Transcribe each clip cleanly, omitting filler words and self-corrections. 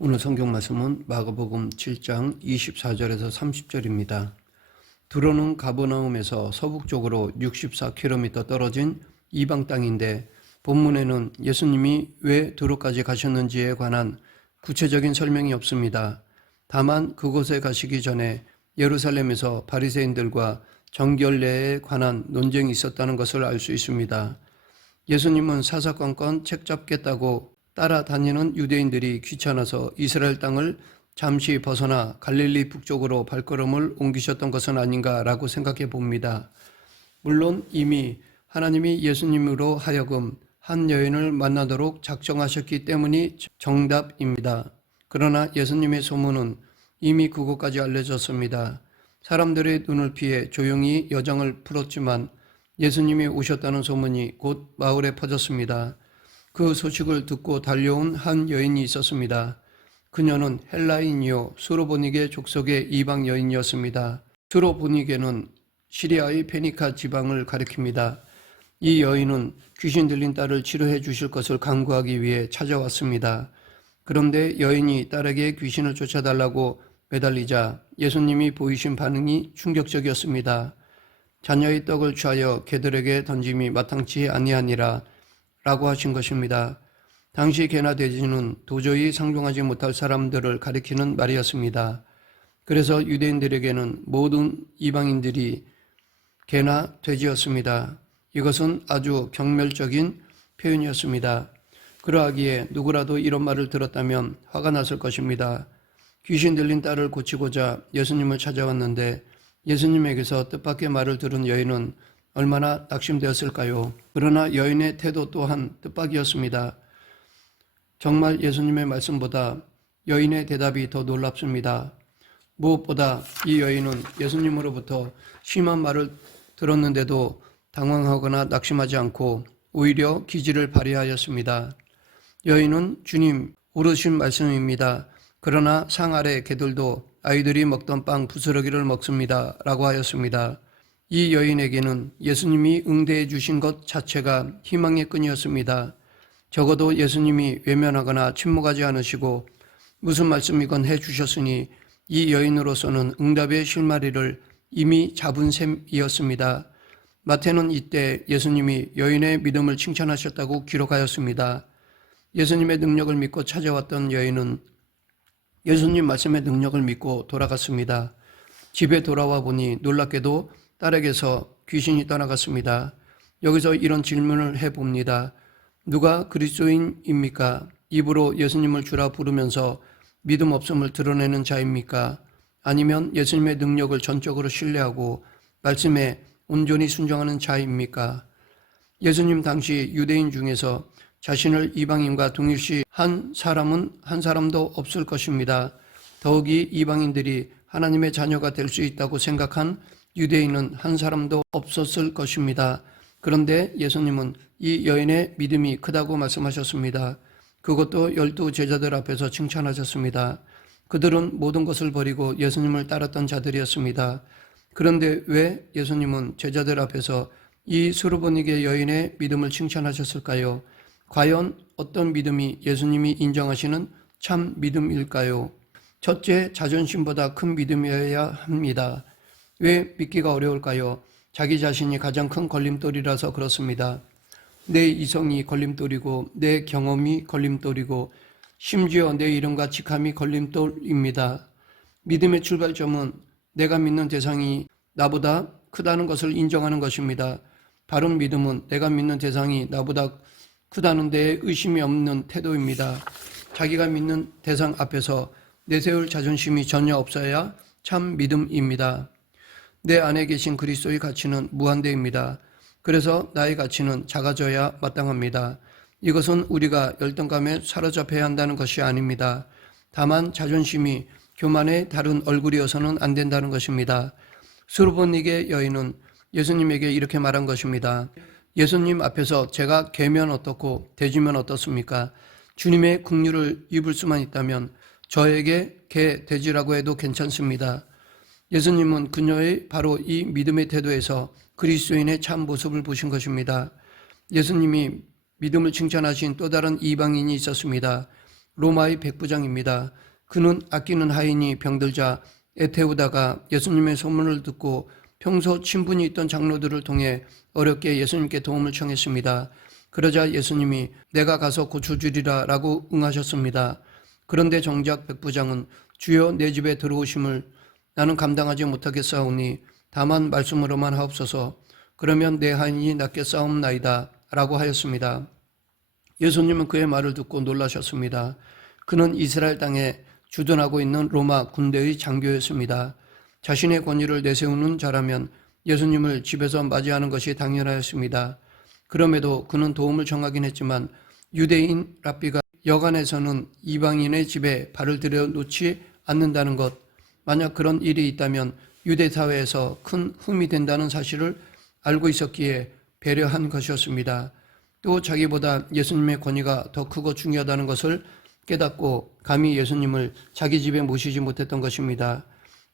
오늘 성경 말씀은 마가복음 7장 24절에서 30절입니다. 두로는 가버나움에서 서북쪽으로 64km 떨어진 이방 땅인데 본문에는 예수님이 왜 두로까지 가셨는지에 관한 구체적인 설명이 없습니다. 다만 그곳에 가시기 전에 예루살렘에서 바리새인들과 정결례에 관한 논쟁이 있었다는 것을 알 수 있습니다. 예수님은 사사건건 책 잡겠다고 따라다니는 유대인들이 귀찮아서 이스라엘 땅을 잠시 벗어나 갈릴리 북쪽으로 발걸음을 옮기셨던 것은 아닌가라고 생각해 봅니다. 물론 이미 하나님이 예수님으로 하여금 한 여인을 만나도록 작정하셨기 때문이 정답입니다. 그러나 예수님의 소문은 이미 그곳까지 알려졌습니다. 사람들의 눈을 피해 조용히 여정을 풀었지만 예수님이 오셨다는 소문이 곧 마을에 퍼졌습니다. 그 소식을 듣고 달려온 한 여인이 있었습니다. 그녀는 헬라인이요 수로보니게 족속의 이방 여인이었습니다. 수로보니게는 시리아의 페니카 지방을 가리킵니다. 이 여인은 귀신 들린 딸을 치료해 주실 것을 간구하기 위해 찾아왔습니다. 그런데 여인이 딸에게 귀신을 쫓아달라고 매달리자 예수님이 보이신 반응이 충격적이었습니다. 자녀의 떡을 취하여 개들에게 던짐이 마땅치 아니하니라 라고 하신 것입니다. 당시 개나 돼지는 도저히 상종하지 못할 사람들을 가리키는 말이었습니다. 그래서 유대인들에게는 모든 이방인들이 개나 돼지였습니다. 이것은 아주 경멸적인 표현이었습니다. 그러하기에 누구라도 이런 말을 들었다면 화가 났을 것입니다. 귀신 들린 딸을 고치고자 예수님을 찾아왔는데 예수님에게서 뜻밖의 말을 들은 여인은 얼마나 낙심되었을까요? 그러나 여인의 태도 또한 뜻밖이었습니다. 정말 예수님의 말씀보다 여인의 대답이 더 놀랍습니다. 무엇보다 이 여인은 예수님으로부터 심한 말을 들었는데도 당황하거나 낙심하지 않고 오히려 기지를 발휘하였습니다. 여인은 주님, 옳으신 말씀입니다. 그러나 상 아래 개들도 아이들이 먹던 빵 부스러기를 먹습니다. 라고 하였습니다. 이 여인에게는 예수님이 응대해 주신 것 자체가 희망의 끈이었습니다. 적어도 예수님이 외면하거나 침묵하지 않으시고 무슨 말씀이건 해 주셨으니 이 여인으로서는 응답의 실마리를 이미 잡은 셈이었습니다. 마태는 이때 예수님이 여인의 믿음을 칭찬하셨다고 기록하였습니다. 예수님의 능력을 믿고 찾아왔던 여인은 예수님 말씀의 능력을 믿고 돌아갔습니다. 집에 돌아와 보니 놀랍게도 딸에게서 귀신이 떠나갔습니다. 여기서 이런 질문을 해봅니다. 누가 그리스도인입니까? 입으로 예수님을 주라 부르면서 믿음 없음을 드러내는 자입니까? 아니면 예수님의 능력을 전적으로 신뢰하고 말씀에 온전히 순종하는 자입니까? 예수님 당시 유대인 중에서 자신을 이방인과 동일시한 사람은 한 사람도 없을 것입니다. 더욱이 이방인들이 하나님의 자녀가 될 수 있다고 생각한 유대인은 한 사람도 없었을 것입니다. 그런데 예수님은 이 여인의 믿음이 크다고 말씀하셨습니다. 그것도 12 제자들 앞에서 칭찬하셨습니다. 그들은 모든 것을 버리고 예수님을 따랐던 자들이었습니다. 그런데 왜 예수님은 제자들 앞에서 이 수르보니게 여인의 믿음을 칭찬하셨을까요? 과연 어떤 믿음이 예수님이 인정하시는 참 믿음일까요? 첫째, 자존심보다 큰 믿음이어야 합니다. 왜 믿기가 어려울까요? 자기 자신이 가장 큰 걸림돌이라서 그렇습니다. 내 이성이 걸림돌이고 내 경험이 걸림돌이고 심지어 내 이름과 직함이 걸림돌입니다. 믿음의 출발점은 내가 믿는 대상이 나보다 크다는 것을 인정하는 것입니다. 바른 믿음은 내가 믿는 대상이 나보다 크다는 데에 의심이 없는 태도입니다. 자기가 믿는 대상 앞에서 내세울 자존심이 전혀 없어야 참 믿음입니다. 내 안에 계신 그리스도의 가치는 무한대입니다. 그래서 나의 가치는 작아져야 마땅합니다. 이것은 우리가 열등감에 사로잡혀야 한다는 것이 아닙니다. 다만 자존심이 교만의 다른 얼굴이어서는 안 된다는 것입니다. 수르보니게 여인은 예수님에게 이렇게 말한 것입니다. 예수님 앞에서 제가 개면 어떻고 돼지면 어떻습니까? 주님의 긍휼을 입을 수만 있다면 저에게 개, 돼지라고 해도 괜찮습니다. 예수님은 그녀의 바로 이 믿음의 태도에서 그리스도인의 참 모습을 보신 것입니다. 예수님이 믿음을 칭찬하신 또 다른 이방인이 있었습니다. 로마의 백부장입니다. 그는 아끼는 하인이 병들자 애태우다가 예수님의 소문을 듣고 평소 친분이 있던 장로들을 통해 어렵게 예수님께 도움을 청했습니다. 그러자 예수님이 내가 가서 고쳐주리라 라고 응하셨습니다. 그런데 정작 백부장은 주여 내 집에 들어오심을 나는 감당하지 못하겠사오니 다만 말씀으로만 하옵소서. 그러면 내 하인이 낫게 싸움나이다 라고 하였습니다. 예수님은 그의 말을 듣고 놀라셨습니다. 그는 이스라엘 땅에 주둔하고 있는 로마 군대의 장교였습니다. 자신의 권위를 내세우는 자라면 예수님을 집에서 맞이하는 것이 당연하였습니다. 그럼에도 그는 도움을 청하긴 했지만 유대인 랍비가 여간에서는 이방인의 집에 발을 들여놓지 않는다는 것, 만약 그런 일이 있다면 유대 사회에서 큰 흠이 된다는 사실을 알고 있었기에 배려한 것이었습니다. 또 자기보다 예수님의 권위가 더 크고 중요하다는 것을 깨닫고 감히 예수님을 자기 집에 모시지 못했던 것입니다.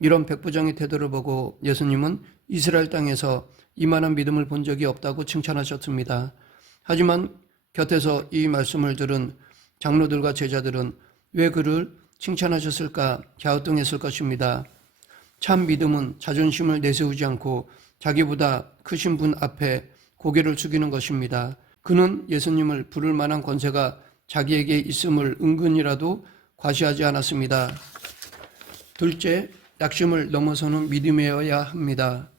이런 백부장의 태도를 보고 예수님은 이스라엘 땅에서 이만한 믿음을 본 적이 없다고 칭찬하셨습니다. 하지만 곁에서 이 말씀을 들은 장로들과 제자들은 왜 그를 칭찬하셨을까 갸우뚱했을 것입니다. 참 믿음은 자존심을 내세우지 않고 자기보다 크신 분 앞에 고개를 숙이는 것입니다. 그는 예수님을 부를 만한 권세가 자기에게 있음을 은근이라도 과시하지 않았습니다. 둘째, 낙심을 넘어서는 믿음이어야 합니다.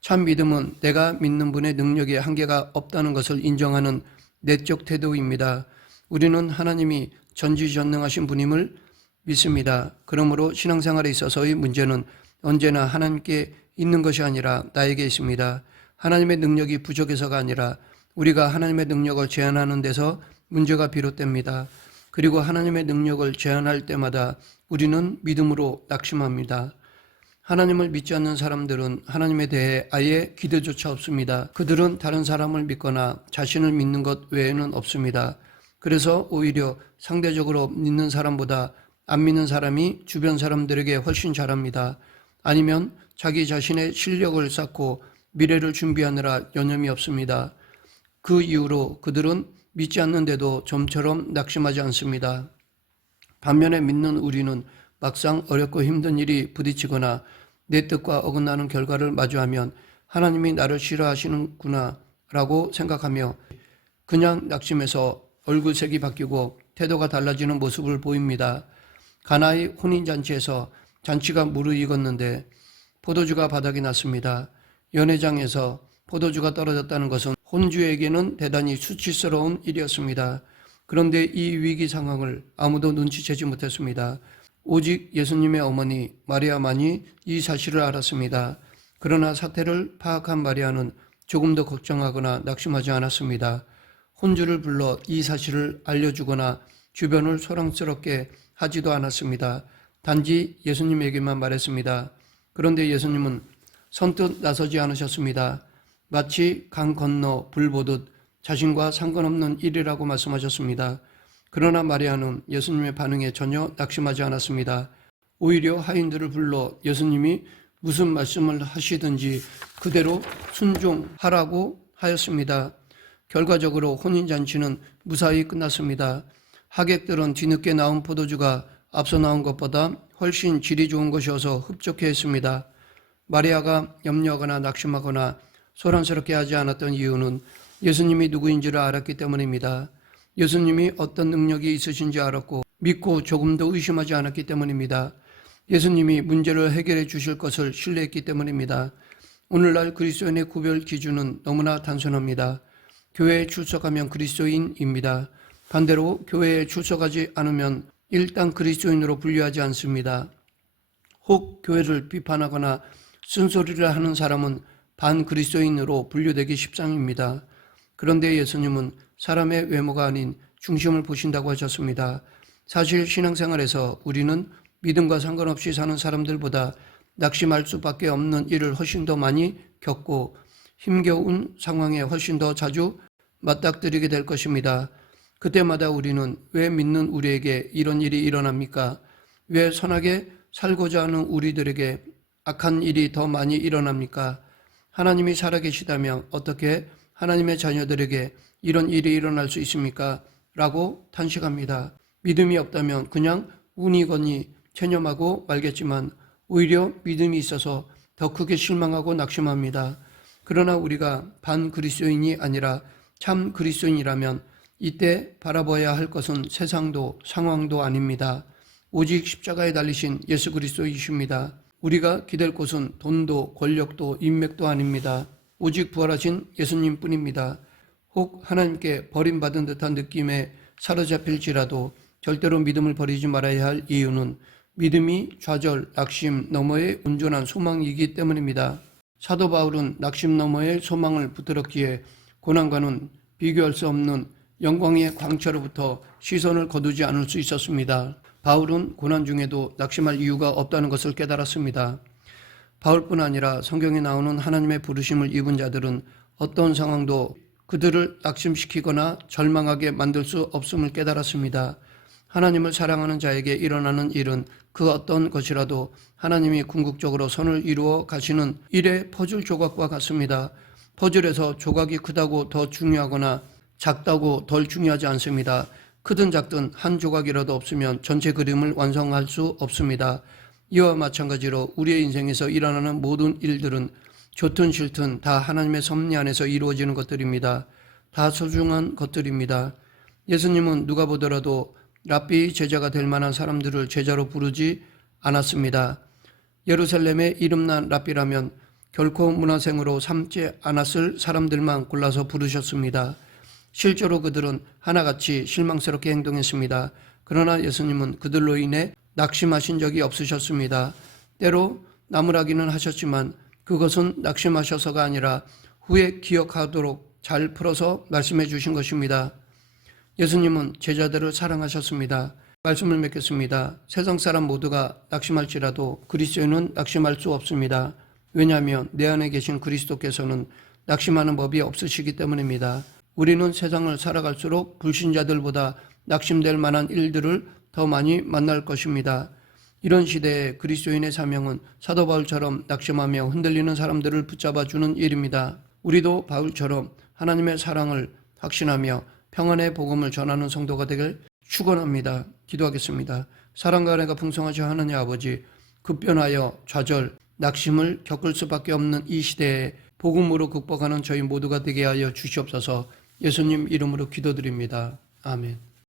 참 믿음은 내가 믿는 분의 능력에 한계가 없다는 것을 인정하는 내적 태도입니다. 우리는 하나님이 전지전능하신 분임을 믿습니다. 그러므로 신앙생활에 있어서의 문제는 언제나 하나님께 있는 것이 아니라 나에게 있습니다. 하나님의 능력이 부족해서가 아니라 우리가 하나님의 능력을 제한하는 데서 문제가 비롯됩니다. 그리고 하나님의 능력을 제한할 때마다 우리는 믿음으로 낙심합니다. 하나님을 믿지 않는 사람들은 하나님에 대해 아예 기대조차 없습니다. 그들은 다른 사람을 믿거나 자신을 믿는 것 외에는 없습니다. 그래서 오히려 상대적으로 믿는 사람보다 안 믿는 사람이 주변 사람들에게 훨씬 잘합니다. 아니면 자기 자신의 실력을 쌓고 미래를 준비하느라 여념이 없습니다. 그 이후로 그들은 믿지 않는데도 좀처럼 낙심하지 않습니다. 반면에 믿는 우리는 막상 어렵고 힘든 일이 부딪히거나 내 뜻과 어긋나는 결과를 마주하면 하나님이 나를 싫어하시는구나 라고 생각하며 그냥 낙심해서 얼굴색이 바뀌고 태도가 달라지는 모습을 보입니다. 가나의 혼인잔치에서 잔치가 무르익었는데 포도주가 바닥이 났습니다. 연회장에서 포도주가 떨어졌다는 것은 혼주에게는 대단히 수치스러운 일이었습니다. 그런데 이 위기 상황을 아무도 눈치채지 못했습니다. 오직 예수님의 어머니 마리아만이 이 사실을 알았습니다. 그러나 사태를 파악한 마리아는 조금 더 걱정하거나 낙심하지 않았습니다. 혼주를 불러 이 사실을 알려주거나 주변을 소란스럽게 하지도 않았습니다. 단지 예수님에게만 말했습니다. 그런데 예수님은 선뜻 나서지 않으셨습니다. 마치 강 건너 불 보듯 자신과 상관없는 일이라고 말씀하셨습니다. 그러나 마리아는 예수님의 반응에 전혀 낙심하지 않았습니다. 오히려 하인들을 불러 예수님이 무슨 말씀을 하시든지 그대로 순종하라고 하였습니다. 결과적으로 혼인잔치는 무사히 끝났습니다. 하객들은 뒤늦게 나온 포도주가 앞서 나온 것보다 훨씬 질이 좋은 것이어서 흡족해했습니다. 마리아가 염려하거나 낙심하거나 소란스럽게 하지 않았던 이유는 예수님이 누구인지를 알았기 때문입니다. 예수님이 어떤 능력이 있으신지 알았고 믿고 조금 더 의심하지 않았기 때문입니다. 예수님이 문제를 해결해 주실 것을 신뢰했기 때문입니다. 오늘날 그리스도인의 구별 기준은 너무나 단순합니다. 교회에 출석하면 그리스도인입니다. 반대로 교회에 출석하지 않으면 일단 그리스도인으로 분류하지 않습니다. 혹 교회를 비판하거나 쓴소리를 하는 사람은 반그리스도인으로 분류되기 십상입니다. 그런데 예수님은 사람의 외모가 아닌 중심을 보신다고 하셨습니다. 사실 신앙생활에서 우리는 믿음과 상관없이 사는 사람들보다 낙심할 수밖에 없는 일을 훨씬 더 많이 겪고 힘겨운 상황에 훨씬 더 자주 맞닥뜨리게 될 것입니다. 그때마다 우리는 왜 믿는 우리에게 이런 일이 일어납니까? 왜 선하게 살고자 하는 우리들에게 악한 일이 더 많이 일어납니까? 하나님이 살아계시다면 어떻게 하나님의 자녀들에게 이런 일이 일어날 수 있습니까? 라고 탄식합니다. 믿음이 없다면 그냥 운이거니 체념하고 말겠지만 오히려 믿음이 있어서 더 크게 실망하고 낙심합니다. 그러나 우리가 반 그리스도인이 아니라 참 그리스도인이라면 이때 바라봐야 할 것은 세상도 상황도 아닙니다. 오직 십자가에 달리신 예수 그리스도이십니다. 우리가 기댈 곳은 돈도 권력도 인맥도 아닙니다. 오직 부활하신 예수님뿐입니다. 혹 하나님께 버림받은 듯한 느낌에 사로잡힐지라도 절대로 믿음을 버리지 말아야 할 이유는 믿음이 좌절, 낙심 너머의 온전한 소망이기 때문입니다. 사도 바울은 낙심 너머의 소망을 붙들었기에 고난과는 비교할 수 없는 영광의 광채로부터 시선을 거두지 않을 수 있었습니다. 바울은 고난 중에도 낙심할 이유가 없다는 것을 깨달았습니다. 바울뿐 아니라 성경에 나오는 하나님의 부르심을 입은 자들은 어떤 상황도 그들을 낙심시키거나 절망하게 만들 수 없음을 깨달았습니다. 하나님을 사랑하는 자에게 일어나는 일은 그 어떤 것이라도 하나님이 궁극적으로 선을 이루어 가시는 일의 퍼즐 조각과 같습니다. 퍼즐에서 조각이 크다고 더 중요하거나 작다고 덜 중요하지 않습니다. 크든 작든 한 조각이라도 없으면 전체 그림을 완성할 수 없습니다. 이와 마찬가지로 우리의 인생에서 일어나는 모든 일들은 좋든 싫든 다 하나님의 섭리 안에서 이루어지는 것들입니다. 다 소중한 것들입니다. 예수님은 누가 보더라도 랍비 제자가 될 만한 사람들을 제자로 부르지 않았습니다. 예루살렘에 이름난 랍비라면 결코 문화생으로 삼지 않았을 사람들만 골라서 부르셨습니다. 실제로 그들은 하나같이 실망스럽게 행동했습니다. 그러나 예수님은 그들로 인해 낙심하신 적이 없으셨습니다. 때로 나무라기는 하셨지만 그것은 낙심하셔서가 아니라 후에 기억하도록 잘 풀어서 말씀해 주신 것입니다. 예수님은 제자들을 사랑하셨습니다. 말씀을 맺겠습니다. 세상 사람 모두가 낙심할지라도 그리스도인은 낙심할 수 없습니다. 왜냐하면 내 안에 계신 그리스도께서는 낙심하는 법이 없으시기 때문입니다. 우리는 세상을 살아갈수록 불신자들보다 낙심될 만한 일들을 더 많이 만날 것입니다. 이런 시대에 그리스도인의 사명은 사도 바울처럼 낙심하며 흔들리는 사람들을 붙잡아주는 일입니다. 우리도 바울처럼 하나님의 사랑을 확신하며 평안의 복음을 전하는 성도가 되길 축원합니다. 기도하겠습니다. 사랑과 은혜가 풍성하신 하나님 아버지, 급변하여 좌절, 낙심을 겪을 수밖에 없는 이 시대에 복음으로 극복하는 저희 모두가 되게 하여 주시옵소서. 예수님 이름으로 기도드립니다. 아멘.